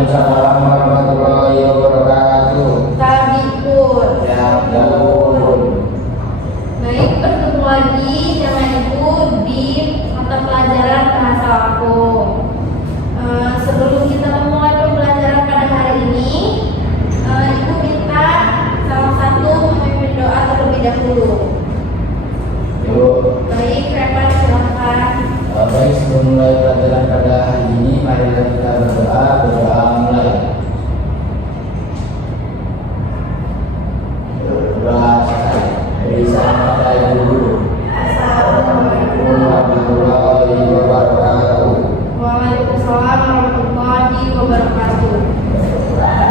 Waalaikumsalam warahmatullahi wabarakatuh. Tabiun. Tabiun. Baik, bertemu lagi sama Ibu di mata pelajaran bahasa Lampung. Sebelum kita memulai pembelajaran pada hari ini, Ibu minta salah satu memimpin doa terlebih dahulu. Yuk. Baik, Repan silakan. Baik, sebelum mulai pelajaran pada hari ini, mari kita berdoa mulai. Berdoa sekali. Beri salam pada Ibu Guru. Assalamualaikum warahmatullahi wabarakatuh. Waalaikumsalam warahmatullahi wabarakatuh.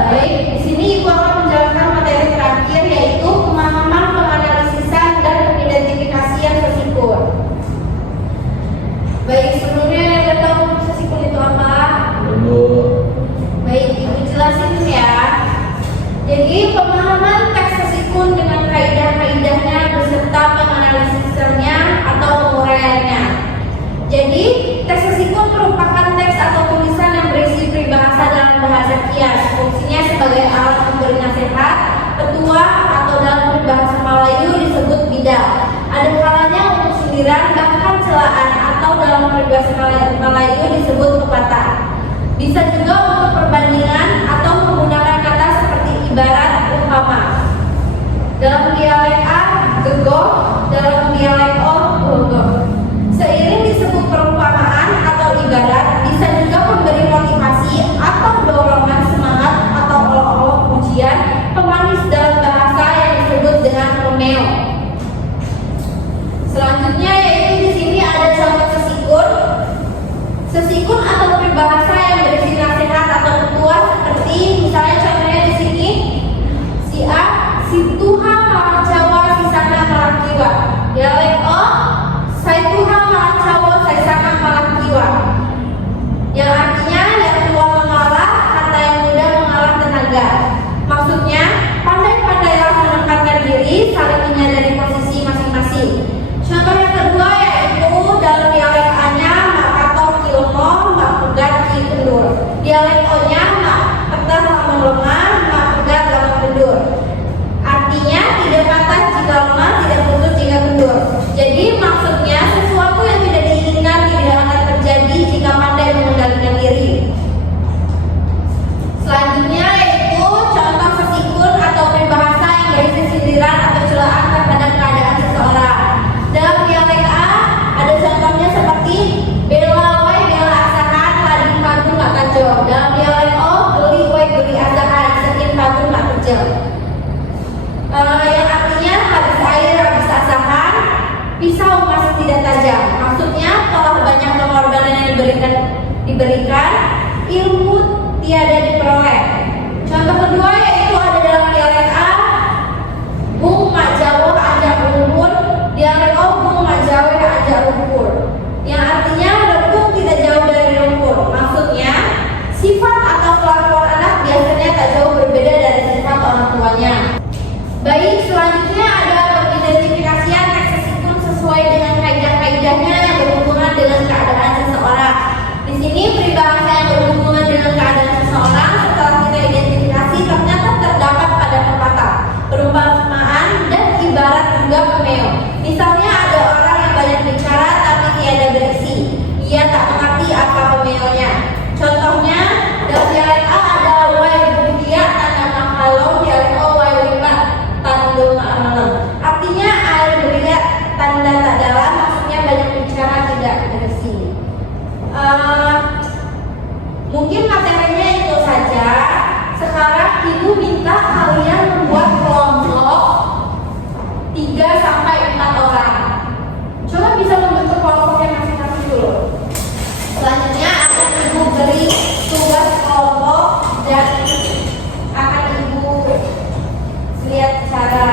Baik, di sini Ibu akan menjalankan materi terakhir, yaitu pemahaman, penganalisisan, dan pengidentifikasian sesikun. Baik, sebelumnya ada tahu sesikun itu apa? Belum. Baik, Ibu jelasin ya. Jadi pemahaman teks sesikun dengan kaidah-kaidahnya beserta penganalisisannya atau penguraiannya. Jadi teks sesikun merupakan teks atau tulisan yang berisi peribahasa dalam bahasa kias. Fungsinya sebagai alat memberi nasihat, petuah, atau dalam peribahasa Melayu disebut bidal. Ada kalanya untuk sindiran, bahkan celaan, atau dalam peribahasa Melayu disebut pepatah. Bisa juga untuk perbandingan atau menggunakan kata seperti ibarat, umpama. Dalam dialek A, gegoh, dalam dialek O, gogoh. Seiring disebut perumpamaan atau ibarat, bisa juga memberi motivasi atau dorongan semangat atau olok-olok pujian, pemanis dalam bahasa yang disebut dengan romeo. Selanjutnya yaitu di sini ada contoh sesikun. Sesikun atau peribahasa yang berisi nasihat atau petuah, seperti misalnya contohnya di sini, si A, si Tuhan malah Jawa, si sana malah jiwa. Dialek O, saya Tuhan malah Jawa, saya sana malah jiwa. Yang artinya yang tua mengalah, kata yang muda mengalah tenaga. Maksudnya pandai-pandailah menempatkan diri, saling menyadari posisi masing-masing. Contoh yang kedua yaitu dalam dialek A-nya mak katok kilmo, mak pegat ki kendur. Dialek O-nya mak pegat lamun lemah, mak pegat lamun kendur. Artinya tidak patah jika lemah, tidak putus jika kendur. Jadi maksudnya sesuatu yang tidak diinginkan tidak akan terjadi jika pandai mengendalikan diri. Selanjutnya yaitu contoh sesikun atau peribahasa yang berisi sindiran atau celaan terhadap keadaan seseorang. Dalam dialek A ada contohnya seperti bela wai bela asahan lading pagun mak kajo. Dalam dialek O geli wai geli asahan sekin pagun mak kerja. Yang artinya habis air habis asahan, pisau masih tidak tajam. Maksudnya telah banyak pengorbanan yang diberikan, ilmu tiada diperoleh. Contoh kedua yaitu ada dalam dialek A, bung mak jawa ajak lumpur. Dialek O, bung mak jawa ajak lumpur. Yang artinya lempung tidak jauh dari lumpur. Maksudnya sifat atau kelakuan anak biasanya tak jauh berbeda dari sifat orang tuanya. Baik, selanjutnya ada pengidentifikasian teks sesikun sesuai dengan kaidah-kaidahnya yang berhubungan dengan keadaan seseorang. Di sini peribahasa yang berhubungan dengan keadaan seseorang setelah kita identifikasi ternyata terdapat pada pepatah, perumpamaan, dan ibarat juga cameo. Misalnya ada orang yang banyak bicara tapi tiada berisi. Ia tak mengerti apa cameonya. Contohnya dalam dialek A ada wai budia tanda mangkalong, dialek O wai lipat tanda malam. Artinya air beria tanda tak dalam, maksudnya banyak bicara tidak berisi. Mungkin materinya itu saja. Sekarang Ibu minta kalian membuat kelompok 3-4 orang. Coba bisa membentuk kelompoknya masing-masing dulu. Selanjutnya akan Ibu beri tugas kelompok dan akan Ibu lihat cara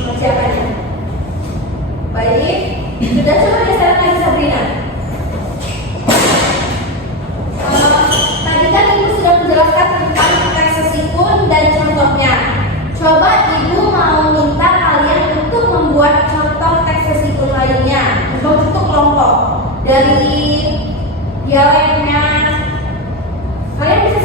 mengerjakannya. Baik, sudah coba disaran lagi Sabrina. Tadi kan Ibu sudah menjelaskan tentang teks sesikun dan contohnya. Coba Ibu mau minta kalian untuk membuat contoh teks sesikun lainnya, membentuk kelompok dari dialeknya. Kalian bisa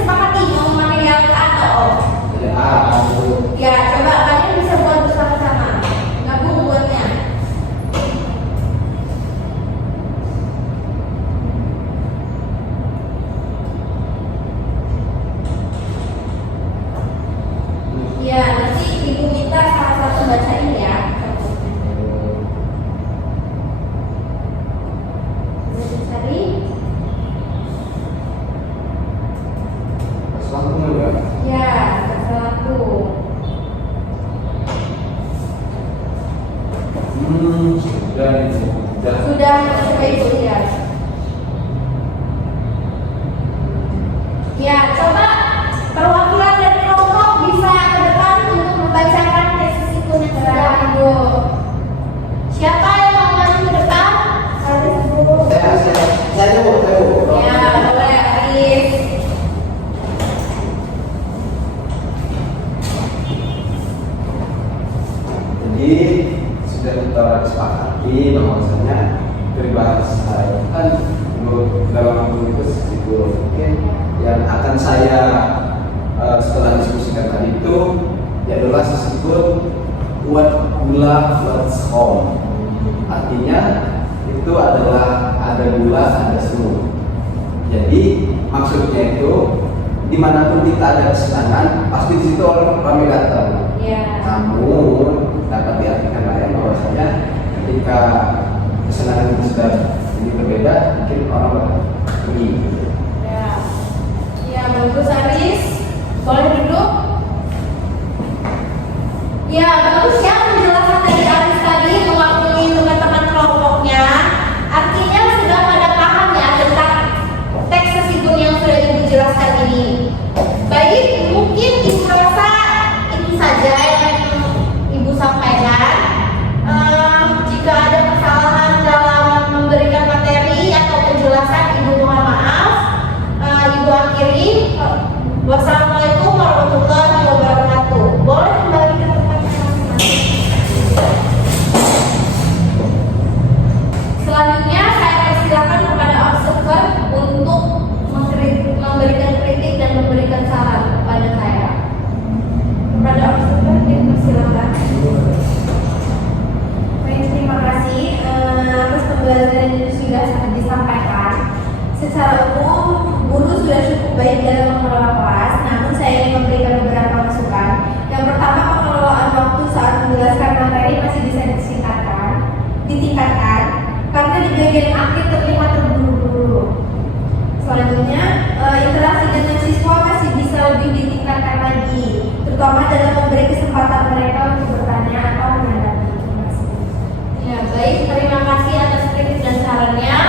Ibu. Siapa yang mau maju ke depan? Saya Bu. Ya, boleh Arif. Jadi sudah kita sepakati bahwasanya peribahasa itu kan menurut dalam hukum itu mungkin yang akan saya setelah diskusikan tadi itu adalah disebut kuat gula kuat skor. Artinya itu adalah ada gula ada semut. Jadi maksudnya itu dimanapun kita ada kesenangan pasti di situ orang ramai datang. Ya. Namun dapat diartikan lain bahwasanya ketika kesenangan itu sudah ini berbeda, mungkin orang pergi. Ya. Ya, bagus Aris. Boleh duduk? Ya, bagus ya penjelasan dari Aris tadi mewakili teman-teman kelompoknya. Artinya sudah pada paham ya tentang teks sesibun yang sudah Ibu jelaskan ini. Baik, mungkin Ibu rasa itu saja yang Ibu sampaikan. Jika ada kesalahan dalam memberikan materi atau penjelasan, Ibu mohon maaf. Ibu akhiri. Wassalamualaikum warahmatullahi wabarakatuh. Boleh kembali ke tempat masing-masing. Selanjutnya saya persilakan kepada observer untuk memberikan kritik dan memberikan saran kepada saya. Kepada observer dipersilakan. Baik, terima kasih atas pembelajaran yang sudah disampaikan. Secara umum guru sudah cukup baik dalam mengelola kelas, namun saya ingin memberikan beberapa masukan. Yang pertama, pengelolaan waktu saat menjelaskan materi masih bisa ditingkatkan karena di bagian akhir terlihat terburu-buru. Selanjutnya, interaksi dengan siswa masih bisa lebih ditingkatkan lagi, terutama dalam memberi kesempatan mereka untuk bertanya atau menanggapi. Terima kasih. Ya, baik, terima kasih atas kritik dan sarannya.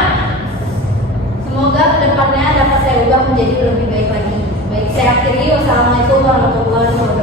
Semoga kedepannya dapat saya ubah menjadi lebih baik lagi. Baik, saya akhiri. Wassalamualaikum warahmatullahi wabarakatuh.